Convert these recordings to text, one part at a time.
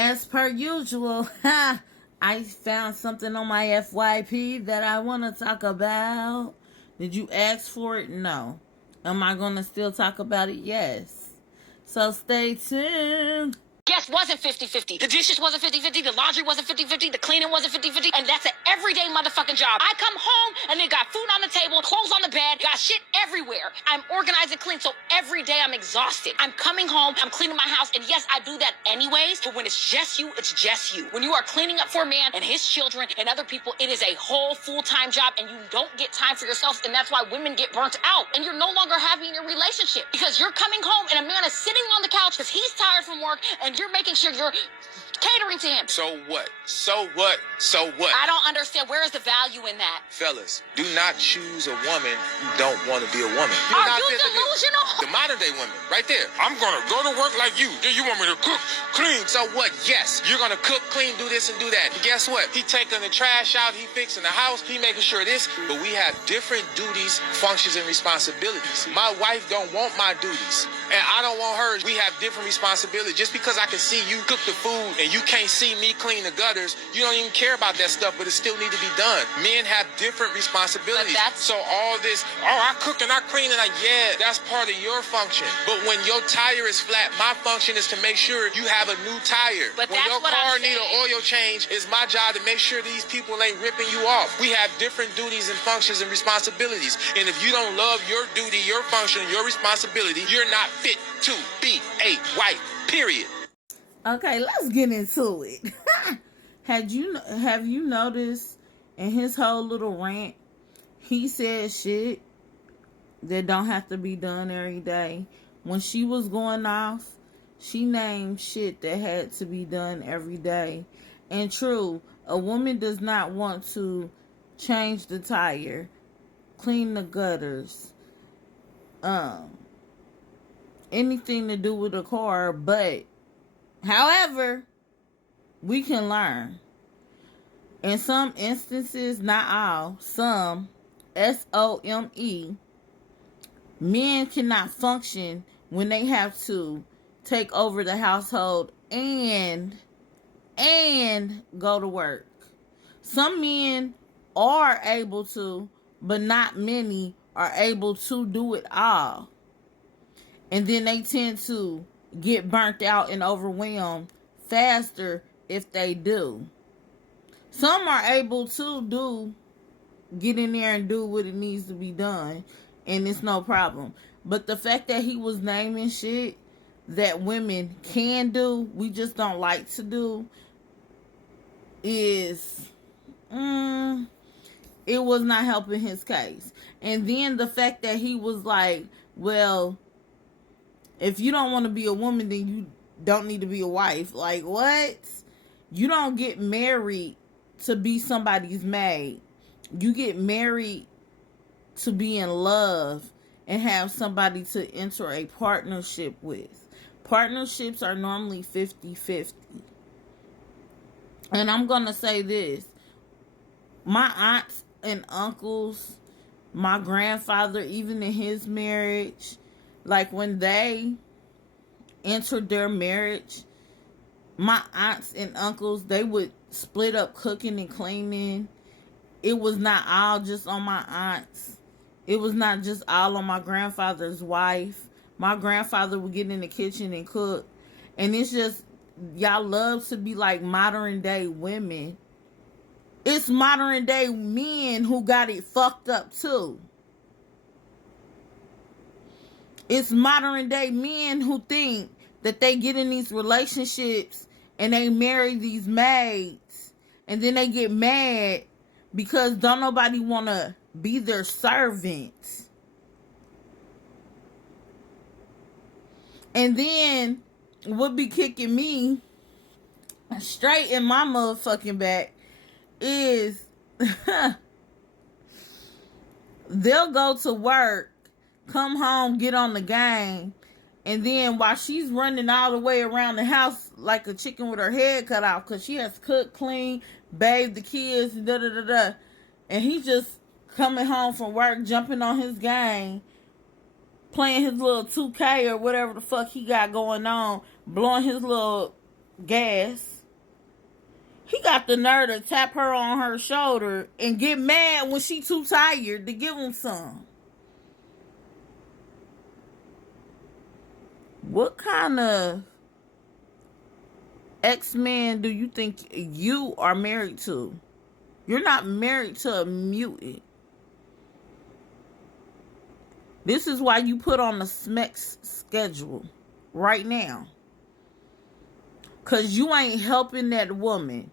As per usual, I found something on my FYP that I want to talk about. Did you ask for it? No. Am I going to still talk about it? Yes. So stay tuned. Yes, wasn't 50-50. The dishes wasn't 50-50. The laundry wasn't 50-50. The cleaning wasn't 50-50. And that's an everyday motherfucking job. I come home and they got food on the table, clothes on the bed, got shit everywhere. I'm organized and clean, so every day I'm exhausted. I'm coming home, I'm cleaning my house, and yes, I do that anyways, but when it's just you, it's just you. When you are cleaning up for a man and his children and other people, it is a whole full-time job, and you don't get time for yourself, and that's why women get burnt out, and you're no longer happy in your relationship, because you're coming home and a man is sitting on the couch because he's tired from work, and you're making sure you're catering to him. So what? So what? So what? I don't understand. Where is the value in that? Fellas, do not choose a woman who don't want to be a woman. Are you delusional? The modern day women, right there. I'm gonna go to work like you. Then you want me to cook, clean. So what? Yes, you're gonna cook, clean, do this and do that. And guess what? He taking the trash out, he fixing the house, he making sure this. But we have different duties, functions, and responsibilities. My wife don't want my duties, and I don't want hers. We have different responsibilities. Just because I can see you cook the food and you can't see me clean the gutters, you don't even care about that stuff, but it still need to be done. Men have different responsibilities. So all this, I cook and I clean, and yeah, that's part of your function. But when your tire is flat, my function is to make sure you have a new tire. But when that's your what car I'm need an saying. oil change, it's my job to make sure these people ain't ripping you off. We have different duties and functions and responsibilities. And if you don't love your duty, your function, your responsibility, you're not fit to be a wife, period. Okay, let's get into it. Have you noticed in his whole little rant, he said shit that don't have to be done every day. When she was going off, she named shit that had to be done every day. And true, a woman does not want to change the tire, clean the gutters, anything to do with a car, but however, we can learn. In some instances, not all, some, SOME, men cannot function when they have to take over the household and go to work. Some men are able to, but not many are able to do it all. And then they tend to get burnt out and overwhelmed faster if they do. Some are able to get in there and do what it needs to be done, and it's no problem. But the fact that he was naming shit that women can do, we just don't like to do, is it was not helping his case. And then the fact that he was like, well, if you don't want to be a woman, then you don't need to be a wife. Like, what? You don't get married to be somebody's maid. You get married to be in love and have somebody to enter a partnership with. Partnerships are normally 50-50. And I'm going to say this. My aunts and uncles, my grandfather, even in his marriage, like when they entered their marriage, my aunts and uncles, they would split up cooking and cleaning. It was not all just on my aunts. It was not just all on my grandfather's wife. My grandfather would get in the kitchen and cook. And it's just, y'all love to be like modern day women. It's modern day men who got it fucked up too. It's modern day men who think that they get in these relationships and they marry these maids, and then they get mad because don't nobody want to be their servant. And then what be kicking me straight in my motherfucking back is they'll go to work, come home, get on the game, and then while she's running all the way around the house like a chicken with her head cut off because she has to cook, clean, bathe the kids, and he just coming home from work, jumping on his game, playing his little 2K or whatever the fuck he got going on, blowing his little gas. He got the nerve to tap her on her shoulder and get mad when she too tired to give him some. What kind of X-Men do you think you are married to? You're not married to a mutant. This is why you put on the SMEX schedule right now. Because you ain't helping that woman.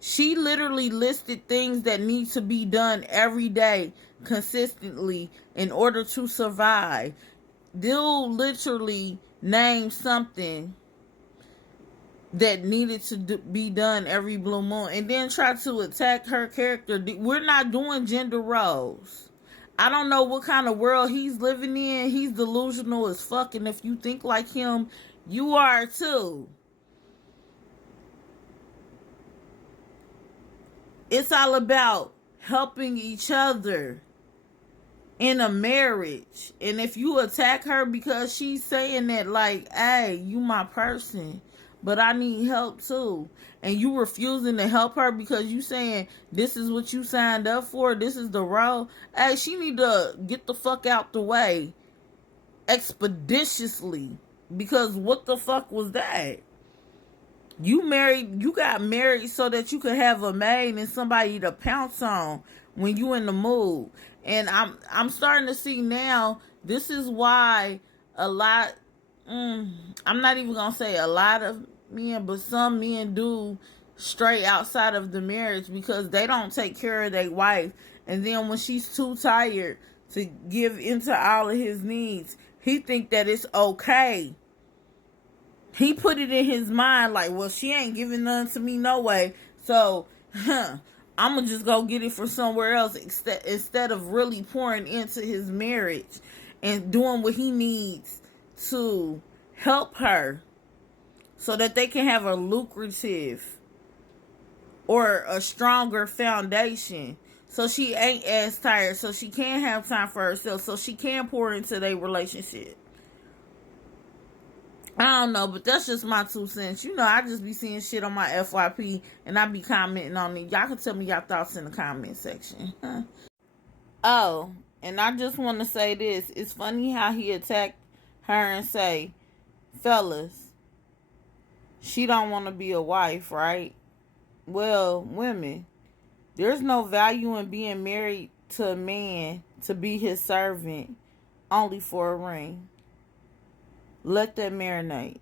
She literally listed things that need to be done every day consistently in order to survive. They'll literally name something that needed to be done every blue moon and then try to attack her character. We're not doing gender roles. I don't know what kind of world he's living in. He's delusional as fuck, and if you think like him, you are too. It's all about helping each other in a marriage. And if you attack her because she's saying that, like, hey, you my person, but I need help too, and you refusing to help her because you saying this is what you signed up for, this is the role, hey, she need to get the fuck out the way expeditiously, because what the fuck was that? You got married so that you could have a maid and somebody to pounce on when you in the mood. And I'm starting to see now, this is why a lot, I'm not even going to say a lot of men, but some men do stray outside of the marriage because they don't take care of their wife. And then when she's too tired to give into all of his needs, he think that it's okay. He put it in his mind like, well, she ain't giving none to me no way, so I'm going to just go get it from somewhere else instead of really pouring into his marriage and doing what he needs to help her so that they can have a lucrative or a stronger foundation, so she ain't as tired, so she can have time for herself, so she can pour into their relationship. I don't know, but that's just my 2 cents. You know, I just be seeing shit on my FYP, and I be commenting on it. Y'all can tell me y'all thoughts in the comment section. Oh, and I just want to say this. It's funny how he attacked her and say, fellas, she don't want to be a wife, right? Well, women, there's no value in being married to a man to be his servant only for a ring. Let that marinate.